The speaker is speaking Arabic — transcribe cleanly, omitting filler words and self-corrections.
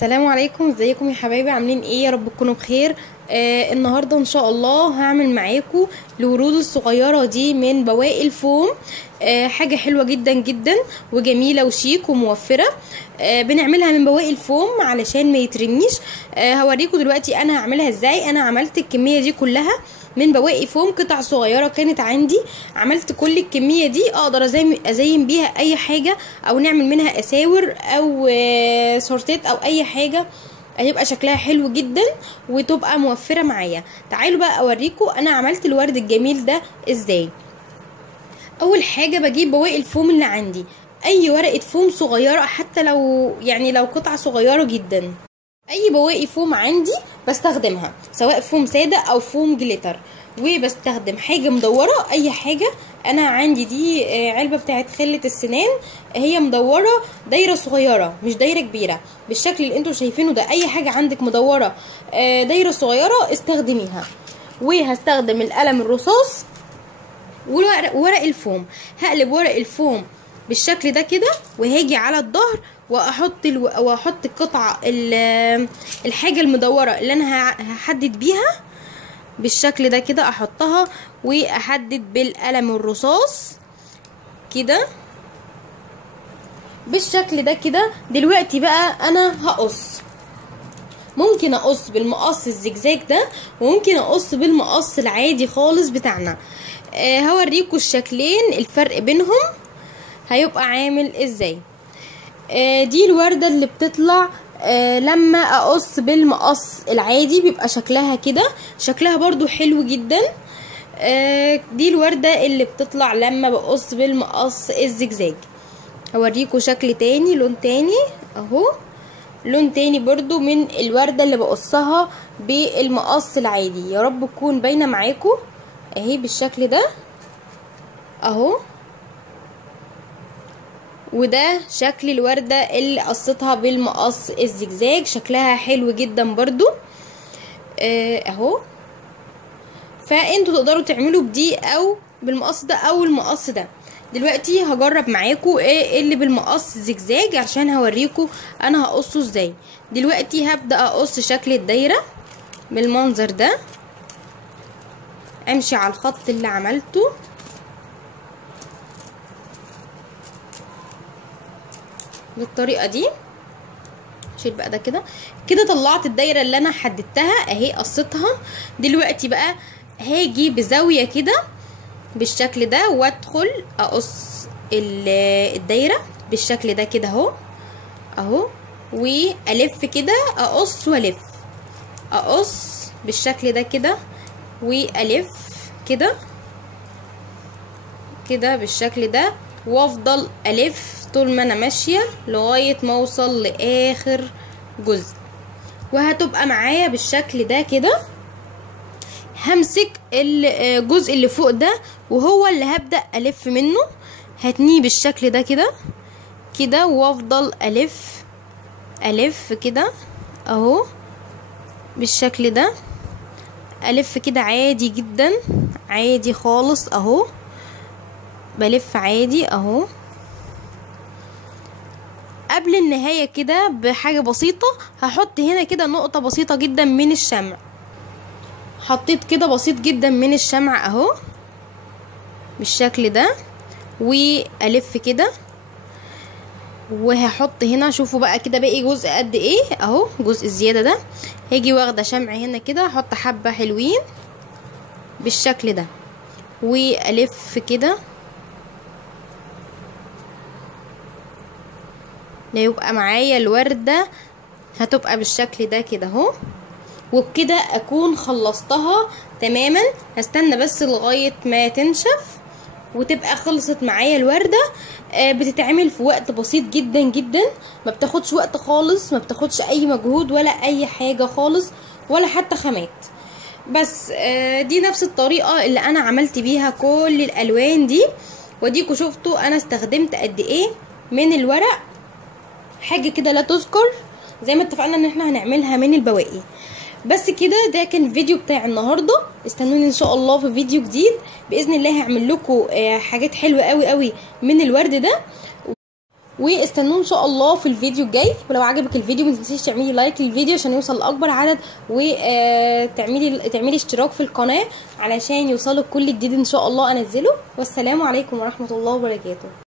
السلام عليكم، ازيكم يا حبايبي؟ عاملين ايه؟ يا رب تكونوا بخير. النهارده ان شاء الله هعمل معاكم الورود الصغيره دي من بواقي الفوم. حاجه حلوه جدا جدا وجميله وشيك وموفره. بنعملها من بواقي الفوم علشان ما يترميش. هوريكم دلوقتي انا هعملها ازاي. انا عملت الكميه دي كلها من بواقي فوم، قطع صغيره كانت عندي. عملت كل الكميه دي اقدر ازين بيها اي حاجه، او نعمل منها اساور او سورتات او اي حاجه. هيبقى شكلها حلو جدا وتبقى موفره معايا. تعالوا بقى اوريكم انا عملت الورد الجميل ده ازاي. اول حاجه بجيب بواقي الفوم اللي عندي، اي ورقه فوم صغيره، حتى لو قطعه صغيره جدا. اي بواقي فوم عندي بستخدمها، سواء فوم ساده او فوم جليتر. وبستخدم حاجه مدوره، اي حاجه. انا عندي دي علبه بتاعت خله السنان، هي مدوره دايره صغيره مش دايره كبيره بالشكل اللي انتوا شايفينه ده. اي حاجه عندك مدوره دايره صغيره استخدميها. وهستخدم القلم الرصاص وورق الفوم. هقلب ورق الفوم بالشكل ده كده، وهاجي على الظهر واحط القطعه الحاجه المدوره اللي انا هحدد بيها بالشكل ده كده. احطها واحدد بالقلم الرصاص كده بالشكل ده كده. دلوقتي بقى انا هقص. ممكن اقص بالمقص الزجزاج ده، وممكن اقص بالمقص العادي خالص بتاعنا. هوريكم الشكلين الفرق بينهم هيبقى عامل ازاي. دي الوردة اللي بتطلع لما اقص بالمقص العادي، بيبقى شكلها كده. شكلها برضو حلو جدا. دي الوردة اللي بتطلع لما بقص بالمقص الزجزاج. هوريكم شكل تاني، لون تاني اهو، لون تاني برضو من الوردة اللي بقصها بالمقص العادي. يا رب تكون باينة معاكم اهي بالشكل ده اهو. وده شكل الوردة اللي قصتها بالمقص الزجزاج، شكلها حلو جدا برضو اهو. فانتوا تقدروا تعملوا بدي او بالمقص ده او المقص ده. دلوقتي هجرب معاكم ايه اللي بالمقص الزجزاج عشان هوريكم انا هقصه ازاي. دلوقتي هبدأ اقص شكل الدايرة بالمنظر ده. امشي على الخط اللي عملته بالطريقه دي. شيل بقى ده كده كده. طلعت الدايره اللي انا حددتها اهي، قصتها. دلوقتي بقى هاجي بزاويه كده بالشكل ده، وادخل اقص الدايره بالشكل ده كده اهو اهو. والف كده، اقص والف، اقص بالشكل ده كده والف كده كده بالشكل ده، وافضل الف طول ما انا ماشيه لغايه ما اوصل لاخر جزء. وهتبقى معايا بالشكل ده كده. همسك الجزء اللي فوق ده وهو اللي هبدأ الف منه. هتنيه بالشكل ده كده كده، وافضل الف كده اهو بالشكل ده. الف كده عادي جدا، عادي خالص اهو. بلف عادي اهو. قبل النهاية كده بحاجة بسيطة هحط هنا كده نقطة بسيطة جدا من الشمع. حطيت كده بسيط جدا من الشمع اهو بالشكل ده. والف كده وهحط هنا. شوفوا بقى كده باقي جزء قد ايه اهو، جزء الزيادة ده. هاجي واخدة شمع هنا كده، احط حبة حلوين بالشكل ده والف كده يبقى معايا الوردة. هتبقى بالشكل ده كده اهو. وبكده اكون خلصتها تماما. هستنى بس لغاية ما تنشف وتبقى خلصت معايا الوردة. بتتعمل في وقت بسيط جدا جدا، ما بتاخدش وقت خالص، ما بتاخدش اي مجهود ولا اي حاجة خالص، ولا حتى خامات. بس دي نفس الطريقة اللي انا عملت بيها كل الالوان دي. وديكوا شفتوا انا استخدمت قد ايه من الورق. حاجة كده لا تذكر، زي ما اتفقنا ان احنا هنعملها من البواقي. بس كده ده كان الفيديو بتاع النهارده. استنوني ان شاء الله في فيديو جديد باذن الله. هعمل لكم حاجات حلوه قوي قوي من الورد ده. واستنوا ان شاء الله في الفيديو الجاي. ولو عجبك الفيديو ما تنسيش تعملي لايك للفيديو عشان يوصل لاكبر عدد، وتعملي اشتراك في القناه علشان يوصلك كل جديد ان شاء الله انزله. والسلام عليكم ورحمه الله وبركاته.